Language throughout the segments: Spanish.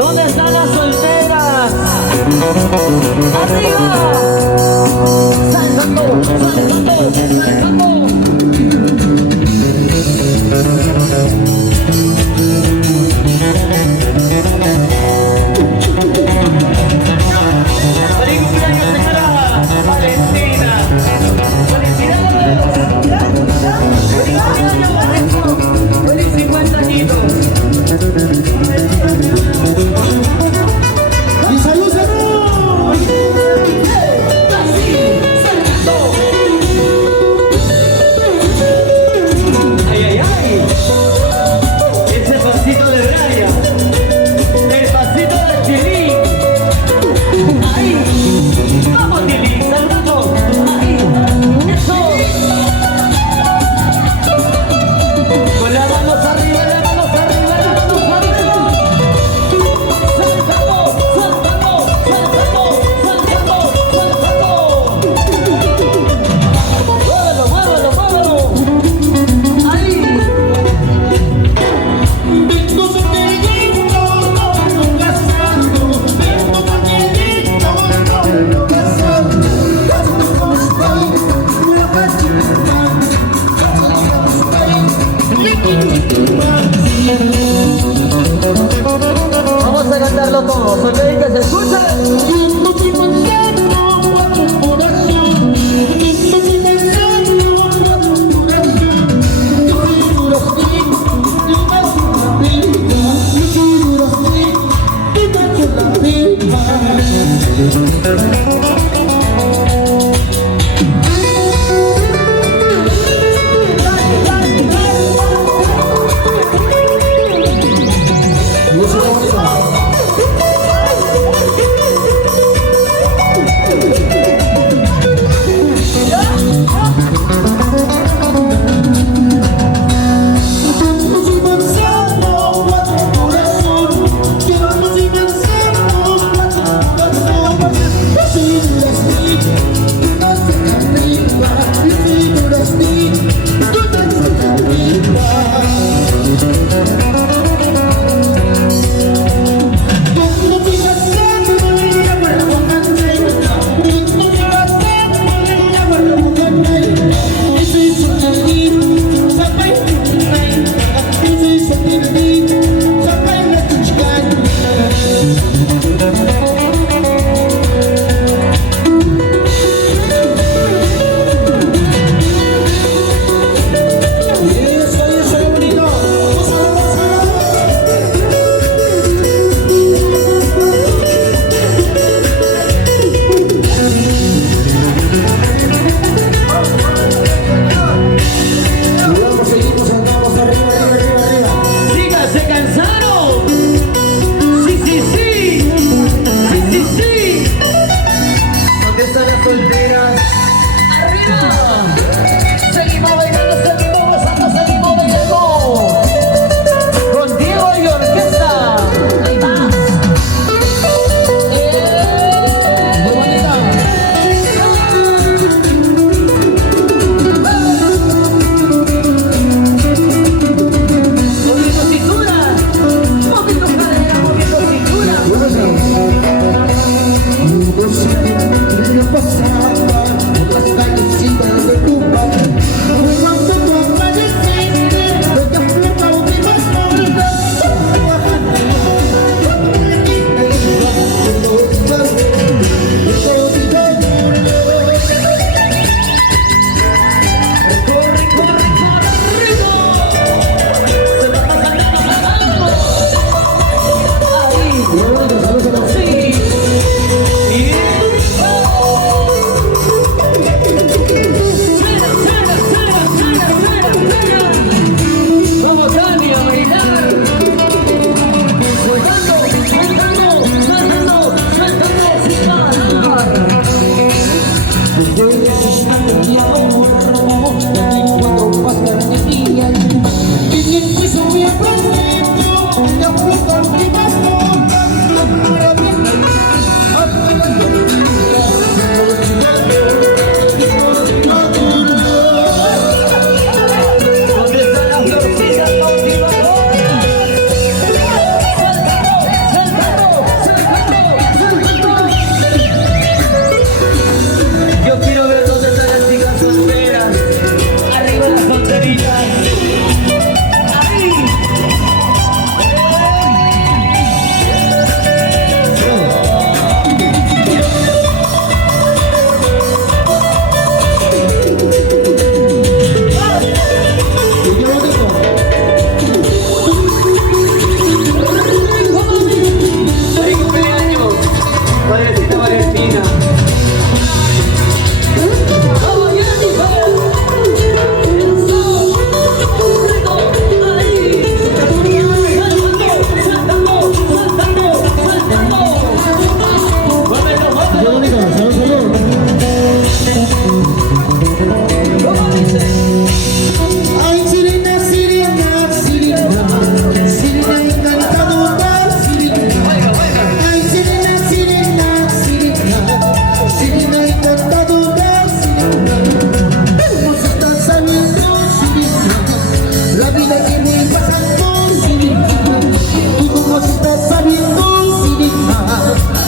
¿Dónde están las solteras? ¡Arriba! ¡Saltando! ¡Saltando! ¡Saltando! ¡Feliz cumpleaños, señora Valentina! ¡Felicidades! ¡Feliz 50 añitos! ¡Y salud, salud! ¡Ay, ay, ay! Ese pasito de raya, el pasito de Chilín. ¡Ahí! ¡Vamos, Chilín! ¡Saludando! ¡Ahí! ¡Eso! Con las manos arriba, las manos arriba, las manos arriba. ¡Saltando! ¡Saltando! ¡Saltando! ¡Saltando! ¡Saltando! ¡Muévelo, muévelo, muévelo! ¡Ahí! Vengo pequeñito, no casado. Vengo pequeñito, no casado. Vamos a cantarlo todos, ¿ok? Que se escuche.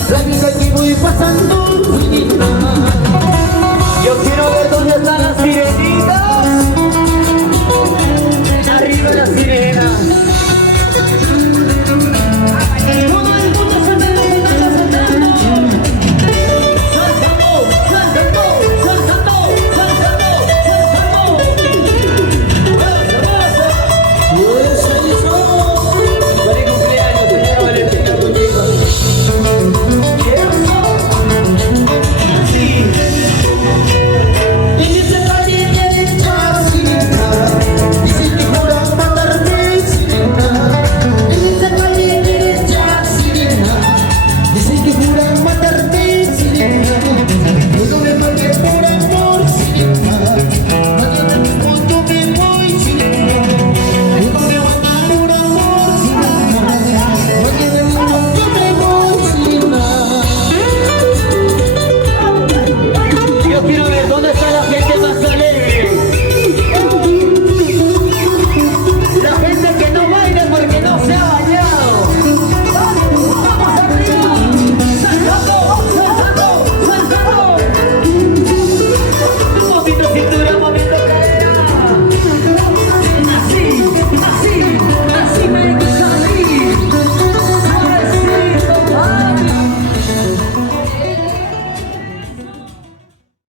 La vida que voy pasando, finita. Yo quiero ver dónde está la sirenita.